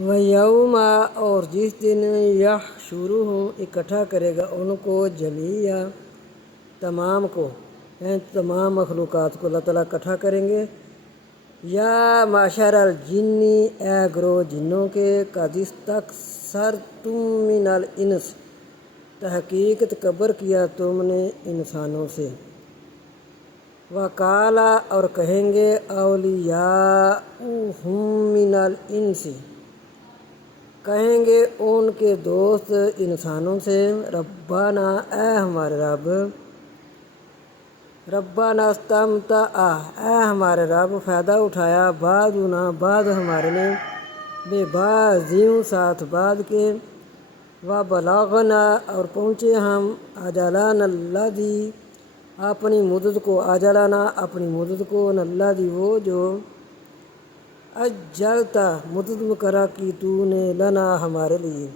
وَيَوْمَ اور جس دن یحشرہم اکٹھا کرے گا ان کو جمیعا تمام کو، یعنی تمام مخلوقات کو اللہ تعالیٰ اکٹھا کریں گے۔ یا معشر الجن اے گروہ جنوں کے، قد استکثرتم من الانس تحقیق تکبر کیا تم نے انسانوں سے۔ وقال اور کہیں گے اولیاؤہم من الانس، کہیں گے ان کے دوست انسانوں سے، ربنا اے ہمارے رب، ربنا استمتع اے ہمارے رب فائدہ اٹھایا بعضنا بعض ہمارے نے، بے بعضوں ساتھ بعض کے، وبلغنا اور پہنچے ہم اجلنا الذی اپنی مدت کو، اجلنا اپنی مدت کو، الذی وہ جو اجلتا مدت مقرر کی تو نے لنا ہمارے لیے۔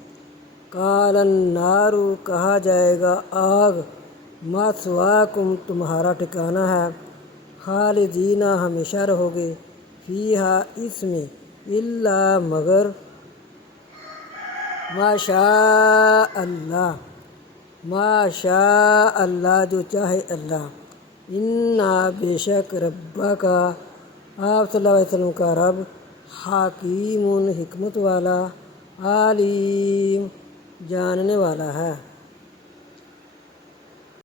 قال النار کہا جائے گا آگ، مثواکم تمہارا ٹھکانہ ہے، خالدین ہمیشہ رہو گے، فیہا اس میں، الا مگر ما شاء اللہ، ما شاء اللہ جو چاہے اللہ، انا بے شک ربک آپ صلی اللہ علیہ وسلم کا رب، حکیم حکمت والا، علیم جاننے والا ہے۔